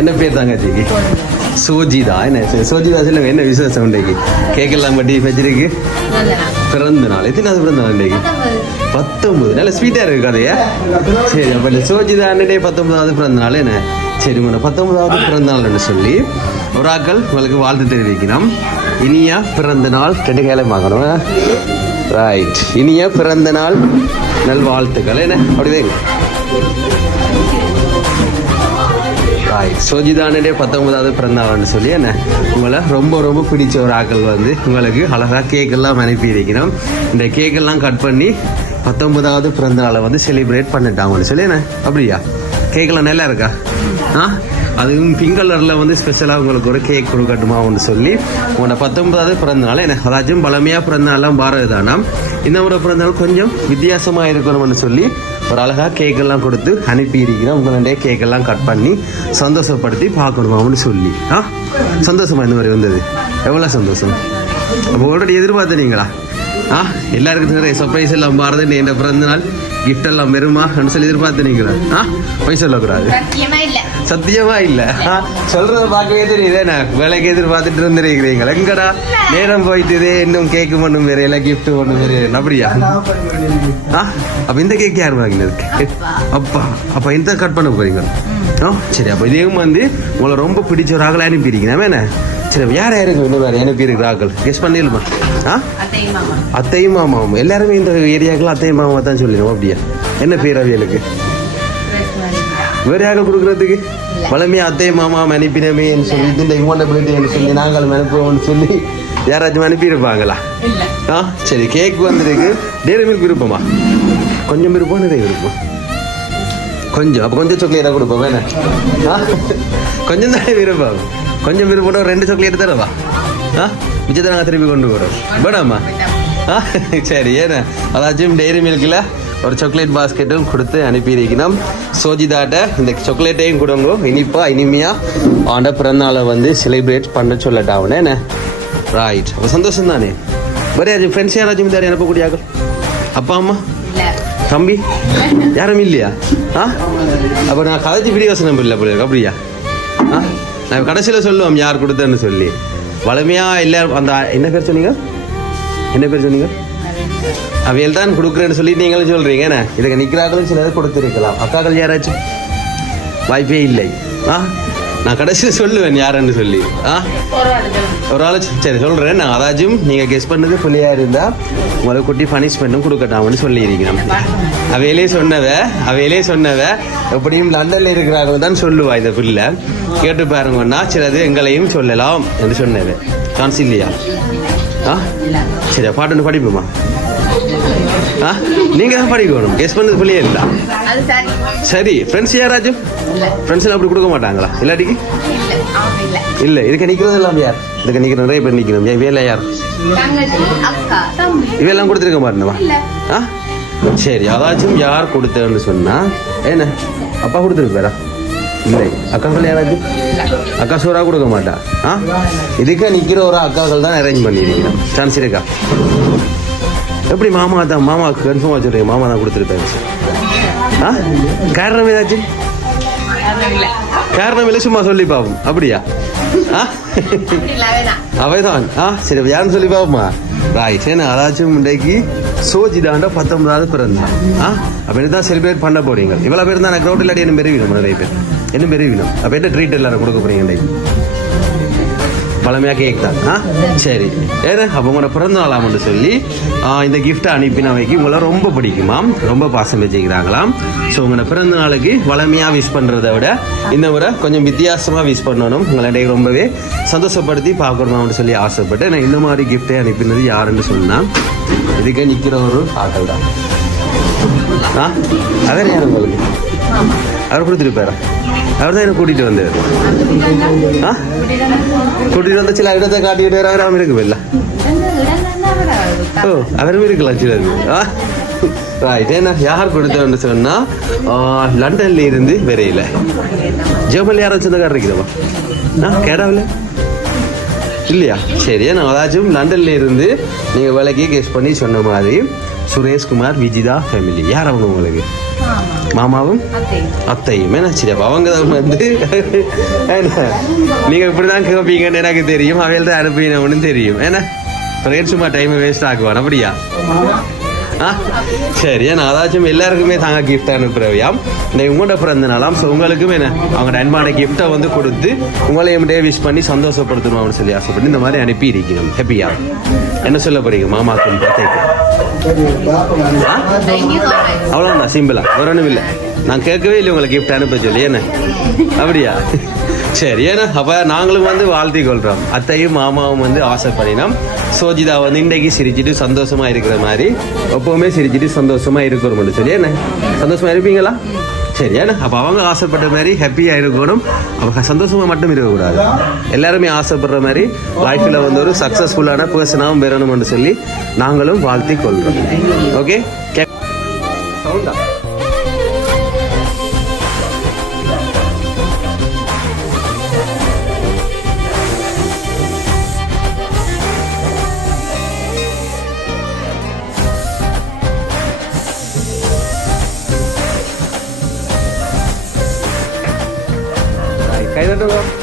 என்ன பேர் தங்கச்சிக்கு சோஜிதா. என்ன சரி, சோஜிதா சொல்லுங்க என்ன விசேஷம் இன்றைக்கு கேக் பட்டி வச்சிருக்கு. பிறந்த நாள். எத்தனாவது பிறந்த நாள் இன்றைக்கு பத்தொன்பது. நல்ல ஸ்வீட்டாக இருக்கு கதையா? சரி அப்ப இந்த சோஜிதா அண்ணே பத்தொன்பதாவது பிறந்த நாள் என்ன? சரி மேடம் பத்தொன்பதாவது பிறந்த நாள்னு சொல்லி ஒரு ஆக்கள் உங்களுக்கு வாழ்த்து தெரிவிக்கிறோம் இனியா பிறந்த நாள் ரெண்டு கையில பார்க்கணும் ரைட் இனிய பிறந்த நாள் நல்வாழ்த்துக்கள். என்ன? அப்படிதேங்க ரைட் சோஜிதானே பத்தொன்பதாவது பிறந்தநாள்னு சொல்லி என்ன? உங்களை ரொம்ப ரொம்ப பிடிச்ச ஒரு ஆக்கள் வந்து உங்களுக்கு அழகாக கேக்கெல்லாம் அனுப்பி இருக்கணும் இந்த கேக்கெல்லாம் கட் பண்ணி பத்தொன்பதாவது பிறந்த நாளை வந்து செலிப்ரேட் பண்ணிட்டாங்கன்னு சொல்லி என்ன? அப்படியா? கேக்கெல்லாம் நல்லா இருக்கா? ஆ? அதுவும் பிங்க் கலரில் வந்து ஸ்பெஷலாக உங்களுக்கு ஒரு கேக் கொடுக்கட்டுமான்னு சொல்லி உங்களோட பத்தொன்பதாவது பிறந்தநாள் எனக்கு அதாச்சும் பழமையாக பிறந்த நாள்லாம் தானா இந்த முறை பிறந்த கொஞ்சம் வித்தியாசமாக இருக்கணும்னு சொல்லி ஒரு அழகாக கேக்கெல்லாம் கொடுத்து அனுப்பி இருக்கிறேன் உங்களுடைய கேக்கெல்லாம் கட் பண்ணி சந்தோஷப்படுத்தி பார்க்கணுமான்னு சொல்லி. ஆ? சந்தோஷமா இந்த மாதிரி வந்தது? எவ்வளோ சந்தோஷம்? அப்போ ஆல்ரெடி எதிர்பார்த்தீங்களா? ஆ? எல்லாருக்கும் சர்ப்ரைஸ் எல்லாம் பாரது என் பிறந்த நாள். கிஃப்ட் எல்லாம் பெருமா சொல்லி எதிர்பார்த்தனீங்களா ஆ? போய் சொல்லக்கூடாது. சத்தியமா இல்ல. சத்தியமா இல்ல. ஆ, சொல்றத பார்க்கவே தெரியுது என்ன? வேலைக்கு எதிர்பார்த்துட்டு இருந்திருக்கிறீங்களா. எங்கடா? நேரம் போயிட்டு இன்னும் கேக்கு பண்ணும் வேற எல்லாம் கிஃப்ட் பண்ணும் வேற. அப்படியா? ஆ? அப்ப இந்த கேக் யார் வாங்கினது? அப்பா. அப்ப. இந்த கட் பண்ண போறீங்க ஆ? சரி அப்ப இதையும் வந்து உங்களை ரொம்ப பிடிச்ச ஒரு ஆக்களை அனுப்பியிருக்கீங்க என்ன? சரி வேற யாருங்க இன்னும் வேற? அனுப்பி இருக்கிற ஆக்கள் கெஸ் பண்ணிடலாமா ஆ? அத்தையும் மாமா அத்தையும் மாமாவும். எல்லாருமே இந்த ஏரியாக்கள் அத்தையும் மாமா தான் சொல்லிடுவோம் அப்படியா? என்ன பேர் அவியலுக்கு வேற யாரும் கொடுக்கறதுக்கு? வளமையா அத்தை மாமா அனுப்பினமேன்னு சொல்லி இந்த இவங்க பர்த்டேன்னு சொல்லி நாங்களும் அனுப்புவோம்னு சொல்லி யாராச்சும் அனுப்பியிருப்பாங்களா? ஆ? சரி கேக் வந்திருக்கு. டேரி மில்க் விருப்பமா? கொஞ்சம் விருப்பம் நிறைய விருப்பம். கொஞ்சம் அப்போ கொஞ்சம் சாக்லேட்டாக கொடுப்போம் வேணே. ஆ? கொஞ்சம் தானே விருப்பம். கொஞ்சம் விருப்பம் ரெண்டு சாக்லேட் தரவா? ஆ? மிச்சத்தை நாங்கள் திருப்பி கொண்டு போகிறோம் வேணாமா? ஆ? சரி ஏன்னா அதாச்சும் டெய்ரி மில்கில் ஒரு சாக்லேட் பாஸ்கெட்டும் கொடுத்து அனுப்பியிருக்கணும் சோஜிதாட்ட இந்த சாக்லேட்டையும் கொடுங்க. இனிப்பா இனிமையாக ஆண்ட பிறந்தநாளை வந்து செலிப்ரேட் பண்ண சொல்லட்டா அவனே என்ன? ரைட் அப்போ சந்தோஷம் தானே வரையாச்சும் ஃப்ரெண்ட்ஸ் யாராச்சும் தரேன் அனுப்பக்கூடிய அப்பா அம்மா? தம்பி? யாரும் இல்லையா? ஆ? அப்போ நான் கதைச்சி பிரியோசனம் இல்லை போல அப்படியா? ஆ? நான் கடைசியில் சொல்லுவோம் யார் கொடுத்தேன்னு சொல்லி. வளமையாக எல்லாரும் அந்த என்ன பேர் சொன்னீங்க? என்ன பேர் சொன்னீங்க? அவையல் தான் கொடுக்குறேன்னு சொல்லி நீங்களும் சொல்றீங்க என்ன? இதுக்கு நிற்கிறாங்களும் சிலர் கொடுத்துருக்கலாம். அக்காக்கள் யாராச்சும்? வாய்ப்பே இல்லை. ஆ? நான் கடைசியில் சொல்லுவேன் யாருன்னு சொல்லி. ஆ? ஒரு ஆள் சரி சொல்கிறேன் நான் அதாச்சும் நீங்கள் கெஸ் பண்ணது புள்ளியாக இருந்தால் உங்களுக்கு குட்டி பனிஷ்மெண்ட்டும் கொடுக்கட்டாம்னு சொல்லியிருக்கிறேன். அவையிலே சொன்னவ அவையிலே சொன்னவ எப்படியும் லண்டனில் இருக்கிறார்கள் தான் சொல்லுவா இந்த பிள்ளை கேட்டு பாருங்கன்னா சிலது எங்களையும் சொல்லலாம் என்று சொன்னவ. சான்ஸ் இல்லையா? ஆ? சரி பாட்டு ஒன்று படிப்போமா? ஆ? நீங்கள் தான் படிக்கணும். கெஸ் பண்ணது புள்ளியே இல்லை. சரி. ஃப்ரெண்ட்ஸ் யாராச்சும்? இல்ல. ஃப்ரெண்ட்ஸ் அப்படி கொடுக்க மாட்டாங்களா? இல்லாட்டிக்கு? இல்ல. இதுக்கு நிற்கிறது எல்லாம் யார்? இதுக்கு நிற்கிற நிறைய பேர் நிற்கணும் ஏன் வேலை யார்? இவையெல்லாம் கொடுத்துருக்க மாட்டேனவா ஆ? சரி அதாச்சும் யார் கொடுத்தேன்னு சொன்னா என்ன? அப்பா கொடுத்துருப்பாரா? இல்லை. அக்காக்கள் யாராச்சும்? அக்கா சோறா கொடுக்க மாட்டா. ஆ? இதுக்கு நிற்கிற ஒரு அக்காக்கள் தான் அரேஞ்ச் பண்ணியிருக்கிறோம் சான்ஸ் இருக்கா? எப்படி மாமா தான் மாமாவுக்கு கன்ஃபார்மாக சொல்கிறீங்க மாமா தான் கொடுத்துருப்பேன் ஆ? காரணம் ஏதாச்சும்? காரணம் இல்லை சும்மா சொல்லி பாப்போம். அப்படியா? ஆ? அவைதான். ஆ சரி யாருன்னு சொல்லி பாப்போமா? ரைட் ஏன்னா அதாச்சும் இன்றைக்கு சோஜிதாண்ட பத்தொன்பதாவது பிறந்தான் ஆ? அப்போ என்ன தான் செலிப்ரேட் பண்ண போறீங்க. இவ்வளோ பேர் தான் நான் ரோட்டில் இல்லாட்டி என்ன பெருவிடும் நிறைய பேர். என்ன பெருவிடும் அப்போ என்ன ட்ரீட் எல்லாரும் கொடுக்க போறீங்க இன்றைக்கு? பழமையாக கேக் தான். ஆ? சரி. ஏன்னா அப்போ உங்களோட பிறந்த நாளாம்னு சொல்லி இந்த கிஃப்ட்டை அனுப்பினவைக்கு உங்களை ரொம்ப பிடிக்குமாம். ரொம்ப பாசம் வச்சுக்கிறாங்களாம் ஸோ உங்களோட பிறந்த நாளுக்கு வளமையாக விஷ் பண்ணுறதை விட இந்த முறை கொஞ்சம் வித்தியாசமாக விஷ் பண்ணணும். உங்களை ரொம்பவே சந்தோஷப்படுத்தி பார்க்கணுமான்னு சொல்லி ஆசைப்பட்டு நான் இந்த மாதிரி கிஃப்ட்டை அனுப்பினது யாருன்னு சொன்னால் இதுக்கு நிற்கிற ஒரு ஆக்கள் தான். ஆ? அவர் யார் உங்களுக்கு? அவர் கொடுத்துருப்பாரா அவர் தான் என்ன கூட்டிகிட்டு வந்தார். ஆ? கூட்டிட்டு வந்து சில இடத்தை காட்டிக்கிட்டு வர அவன் இருக்கமில்ல ஓ அவரும் இருக்கலாம் சிலது ரைட் ஏன்னா யார் கொடுத்தவன்னு சொன்னா லண்டன்ல இருந்து விரையில. ஜெர்மன்ல யாரும் சொந்தக்காரர் ஆ கேடாவில் இல்லையா? சரி நான் அதாச்சும் லண்டன்ல இருந்து நீங்க விலைக்கு கெஸ் பண்ணி சொன்ன மாதிரி சுரேஷ்குமார் விஜிதா ஃபேமிலி யார் அவங்க உங்களுக்கு? மாமாவும் அத்தை அத்தையும். என்ன சரி அப்ப அவங்க தான் வந்து என்ன? நீங்க இப்படிதான் கேட்பீங்கன்னு எனக்கு தெரியும். அவையில் தான் அனுப்பினவனு தெரியும். என்ன? பிறகு சும்மா டைம் வேஸ்ட் ஆக்குவான். அப்படியா? சரி ஏன்னா அதாச்சும் எல்லாருக்குமே தாங்க கிஃப்ட் அனுப்புறவையாம் இந்த உங்களோட பிறந்த நாளாம் ஸோ உங்களுக்கும் என்ன? அவங்க அன்பான கிஃப்ட்டை வந்து கொடுத்து உங்களையும் டே விஷ் பண்ணி சந்தோஷப்படுத்தணும்னு சொல்லி ஆசைப்பட்டு இந்த மாதிரி அனுப்பி இருக்கணும் ஹாப்பியா என்ன சொல்ல போறீங்க மாமாக்கும் பர்த்டேக்கு அவ்வளோதான் சிம்பிளா வேற ஒன்றும் இல்லை. நான் கேட்கவே இல்லை உங்களுக்கு கிஃப்ட் அனுப்ப சொல்லி என்ன? அப்படியா? சரி ஏன்னா அப்போ நாங்களும் வந்து வாழ்த்தி கொள்கிறோம் அத்தையும் மாமாவும் வந்து ஆசைப்படினோம் சோஜிதா வந்து இன்றைக்கு சிரிச்சிட்டு சந்தோஷமா இருக்கிற மாதிரி எப்பவுமே சிரிச்சிட்டு சந்தோஷமா இருக்கிறோம்னு சொல்லி என்ன? சந்தோஷமா இருப்பீங்களா? சரி ஏன்னா அப்போ அவங்க ஆசைப்பட்ட மாதிரி ஹாப்பியாக இருக்கணும். அவங்க சந்தோஷமாக மட்டும் இருக்கக்கூடாது. எல்லாருமே ஆசைப்படுற மாதிரி லைஃப்பில் வந்து ஒரு சக்ஸஸ்ஃபுல்லான பர்சனாகவும் பெறணும்னு சொல்லி நாங்களும் வாழ்த்தி கொள்கிறோம் ஓகே சவுண்டா 那个